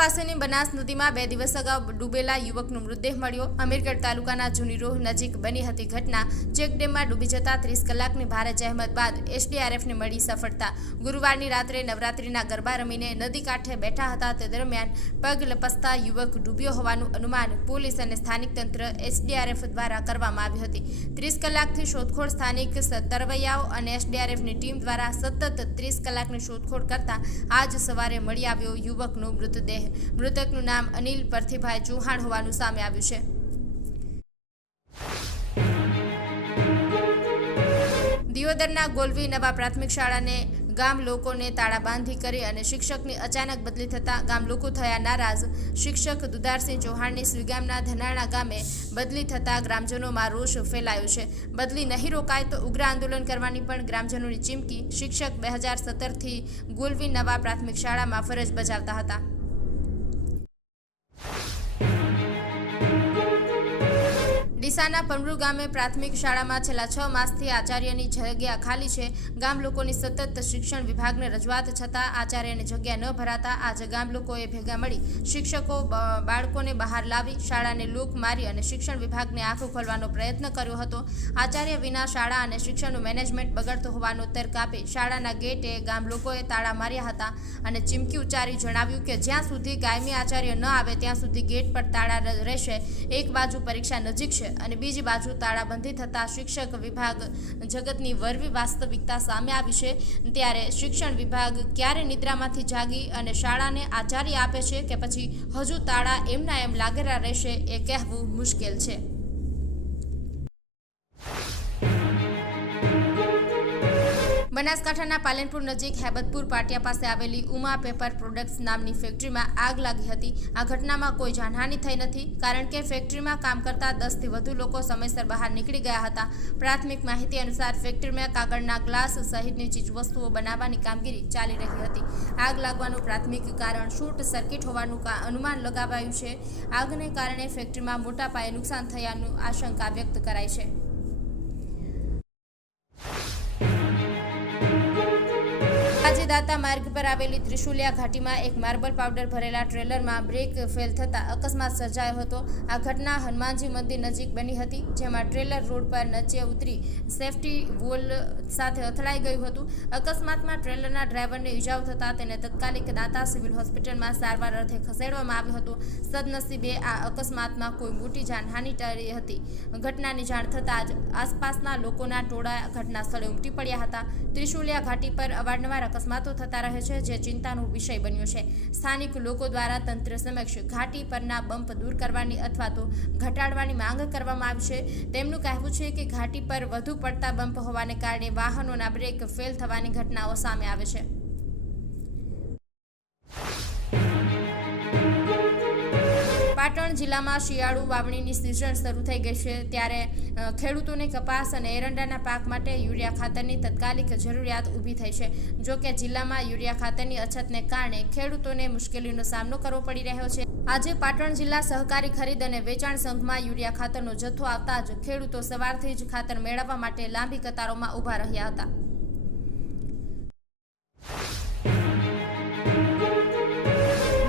પાસેની બનાસ નદીમાં 2 દિવસ અગાઉ ડૂબેલા યુવકનો મૃતદેહ મળ્યો। અમીરગઢ તાલુકાના જૂની રોહ નજીક બની હતી ઘટના। ચેકડેમમાં ડૂબી જતા 30 કલાકની ભારે જહેમત બાદ એસડીઆરએફને મળી સફળતા। ગુરુવારની રાત્રે નવરાત્રીના ગરબા રમીને નદી કાંઠે બેઠા હતા તે દરમિયાન પગ લપસતા યુવક ડૂબ્યો હોવાનું અનુમાન પોલીસ અને સ્થાનિક તંત્ર એસડીઆરએફ દ્વારા કરવામાં આવ્યું હતી। 30 કલાકથી શોધખોળ સ્થાનિક તરવૈયાઓ અને એસડીઆરએફની ટીમ દ્વારા સતત 30 કલાકની શોધખોળ કરતા આજ સવારે મળી આવ્યો યુવકનો મૃતદેહ। મૃતકનું નામ અનિલ પરથીભાઈ ચૌહાણ હોવાનું સામે આવ્યું છે। દિયોદરના ગોલવી નવા પ્રાથમિક શાળાને ગામ લોકોને તાળાબાંધી કરી અને શિક્ષકની અચાનક બદલી થતા ગામ લોકો થયા નારાજ। શિક્ષક દુધારસિંહ ચૌહાણની સ્વીગામના ધનાણા ગામે બદલી થતા ગ્રામજનોમાં રોષ ફેલાયો છે। બદલી નહીં રોકાય તો ઉગ્ર આંદોલન કરવાની પણ ગ્રામજનોની ચીમકી। શિક્ષક 2017થી ગોલવી નવા પ્રાથમિક શાળામાં ફરજ બજાવતા હતા। ડીસાના પમરૂ ગામે પ્રાથમિક શાળામાં છેલ્લા 6 માસથી આચાર્યની જગ્યા ખાલી છે। ગામ લોકોની સતત શિક્ષણ વિભાગને રજૂઆત છતાં આચાર્યની જગ્યા ન ભરાતા આજે ગામ લોકોએ ભેગા મળી શિક્ષકો બાળકોને બહાર લાવી શાળાને લૂક મારી અને શિક્ષણ વિભાગને આંખો ખોલવાનો પ્રયત્ન કર્યો હતો। આચાર્ય વિના શાળા અને શિક્ષણનું મેનેજમેન્ટ બગડતો હોવાનો તર્ક આપી શાળાના ગેટે ગામ લોકોએ તાળા માર્યા હતા અને ચીમકી ઉચ્ચારી જણાવ્યું કે જ્યાં સુધી કાયમી આચાર્ય ન આવે ત્યાં સુધી ગેટ પર તાળા રહેશે। એક બાજુ પરીક્ષા નજીક છે અને બીજી બાજુ તાળાબંધી થતા શિક્ષક વિભાગ જગતની વરવી વાસ્તવિકતા સામે આવી છે। ત્યારે શિક્ષણ વિભાગ ક્યારે નિદ્રામાંથી જાગી અને શાળાને આચાર્ય આપે છે કે પછી હજુ તાળા એમના એમ લાગેલા રહેશે એ કહેવું મુશ્કેલ છે। બનાસકાંઠાના પાલનપુર નજીક હેબતપુર પાટિયા પાસે આવેલી ઉમા પેપર પ્રોડક્ટ્સ નામની ફેક્ટરીમાં આગ લાગી હતી। આ ઘટનામાં કોઈ જાનહાનિ થઈ નથી કારણ કે ફેક્ટરીમાં કામ કરતા 10થી વધુ લોકો સમયસર બહાર નીકળી ગયા હતા। પ્રાથમિક માહિતી અનુસાર ફેક્ટરીમાં કાગળના ગ્લાસ સહિતની ચીજવસ્તુઓ બનાવવાની કામગીરી ચાલી રહી હતી। આગ લાગવાનું પ્રાથમિક કારણ શોર્ટ સર્કિટ હોવાનું અનુમાન લગાવાયું છે। આગને કારણે ફેક્ટરીમાં મોટા પાયે નુકસાન થયાનું આશંકા વ્યક્ત કરાઈ છે। દાતા માર્ગ પર આવેલી ત્રિશુલિયા ઘાટીમાં એક માર્બલ પાવડર ભરેલા ટ્રેલરમાં બ્રેક ફેલ થતા અકસ્માત સર્જાયો હતો। આ ઘટના હનુમાનજી મંદિર નજીક બની હતી જેમાં ટ્રેલર રોડ પર નીચે ઉતરી સેફટી વોલ સાથે અથડાઈ ગયું હતું। અકસ્માતમાં ટ્રેલરના ડ્રાઈવરને ઈજાઓ થતાં તેને તત્કાલિક દાતા સિવિલ હોસ્પિટલમાં સારવાર અર્થે ખસેડવામાં આવ્યો હતો। સદનસીબે આ અકસ્માતમાં કોઈ મોટી જાનહાનિ ટળી હતી। ઘટનાની જાણ થતાં જ આસપાસના લોકોના ટોળા ઘટના સ્થળે ઉમટી પડ્યા હતા। ત્રિશુલિયા ઘાટી પર અવારનવાર અકસ્માતો થતા રહે છે જે ચિંતાનો વિષય બન્યો છે। સ્થાનિક લોકો દ્વારા તંત્ર સમક્ષ ઘાટી પરના બમ્પ દૂર કરવાની અથવા તો ઘટાડવાની માંગ કરવામાં આવી છે। તેમનું કહેવું છે કે ઘાટી પર વધુ પડતા બમ્પ હોવાને કારણે વાહનોના બ્રેક ફેલ થવાની ઘટનાઓ સામે આવે છે। પાટણ જિલ્લામાં શિયાળુ વાવણીની સિઝન શરૂ થઈ ગઈ છે ત્યારે ખેડૂતોને કપાસ અને એરંડાના પાક માટે યુરિયા ખાતરની તત્કાલિક જરૂરિયાત ઊભી થઈ છે। જો કે જિલ્લામાં યુરિયા ખાતરની અછતને કારણે ખેડૂતોને મુશ્કેલીનો સામનો કરવો પડી રહ્યો છે। આજે પાટણ જિલ્લા સહકારી ખરીદ અને વેચાણ સંઘમાં યુરિયા ખાતરનો જથ્થો આવતા જ ખેડૂતો સવારથી જ ખાતર મેળવવા માટે લાંબી કતારોમાં ઊભા રહ્યા હતા।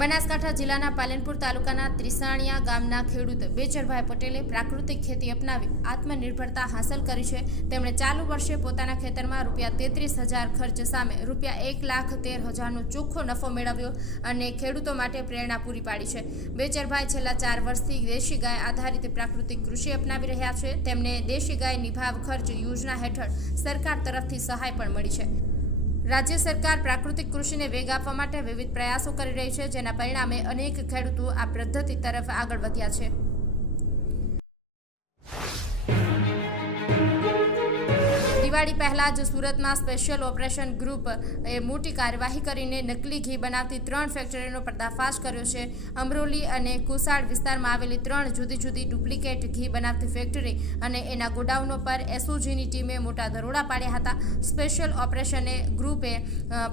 બનાસકાંઠા જિલ્લાના પાલનપુર તાલુકાના ત્રિસાણિયા ગામના ખેડૂત બેચરભાઈ પટેલે પ્રાકૃતિક ખેતી અપનાવી આત્મનિર્ભરતા હાંસલ કરી છે। તેમણે ચાલુ વર્ષે પોતાના ખેતરમાં ₹33,000 ખર્ચ સામે ₹1,13,000નો ચોખ્ખો નફો મેળવ્યો અને ખેડૂતો માટે પ્રેરણા પૂરી પાડી છે। બેચરભાઈ છેલ્લા 4 વર્ષથી દેશી ગાય આધારિત પ્રાકૃતિક કૃષિ અપનાવી રહ્યા છે। તેમને દેશી ગાય નિભાવ ખર્ચ યોજના હેઠળ સરકાર તરફથી સહાય પણ મળી છે। રાજ્ય સરકાર પ્રાકૃતિક કૃષિને વેગ આપવા માટે વિવિધ પ્રયાસો કરી રહી છે જેના પરિણામે અનેક ખેડૂતો આ પદ્ધતિ તરફ આગળ વધ્યા છે। દિવાળી પહેલા જ સુરતમાં સ્પેશિયલ ઓપરેશન ગ્રુપ એ મોટી કાર્યવાહી કરીને નકલી ઘી બનાવતી 3 ફેક્ટરીનો પર્દાફાશ કર્યો છે। અમરોલી અને કુસાડ વિસ્તારમાં આવેલી 3 જુદી જુદી ડુપ્લિકેટ ઘી બનાવતી ફેક્ટરી અને એના ગોડાઉનો પર એસઓજીની ટીમે મોટા દરોડા પાડ્યા હતા। સ્પેશિયલ ઓપરેશન ગ્રુપે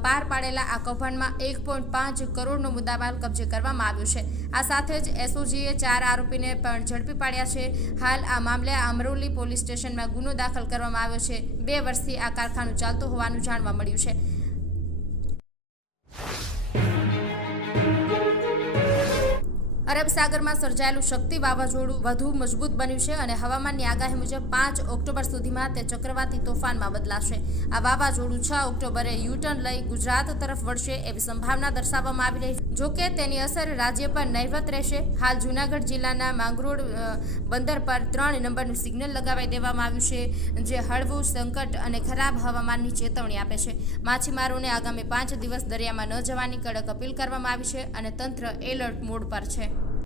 પાર પાડેલા આ કૌભાંડમાં 1.5 કરોડનો મુદ્દામાલ કબજે કરવામાં આવ્યો છે। આ સાથે જ એસઓજીએ 4 આરોપીને પણ ઝડપી પાડ્યા છે। હાલ આ મામલે અમરોલી પોલીસ સ્ટેશનમાં ગુનો દાખલ કરવામાં આવ્યો છે। 2 વર્ષથી આ કારખાનું ચાલતું હોવાનું જાણવા મળ્યું છે। અરબ સાગરમાં સર્જાયેલું શક્તિ વાવાઝોડું વધુ મજબૂત બન્યું છે અને હવામાનની આગાહી મુજબ 5 ઓક્ટોબર સુધીમાં તે ચક્રવાતી તોફાનમાં બદલાશે. આ વાવાઝોડું 6 ઓક્ટોબરે યુટર્ન લઈ ગુજરાત તરફ વળશે એવી સંભાવના દર્શાવવામાં આવી રહી છે. જોકે તેની અસર રાજ્ય પર નહિવત રહેશે. હાલ જૂનાગઢ જિલ્લાના માંગરોળ બંદર પર 3 નંબરનું સિગ્નલ લગાવી દેવામાં આવ્યું છે, જે હળવું સંકટ અને ખરાબ હવામાનની ચેતવણી આપે છે. માછીમારોને આગામી 5 દિવસ દરિયામાં ન જવાની કડક અપીલ કરવામાં આવી છે અને તંત્ર એલર્ટ મોડ પર છે.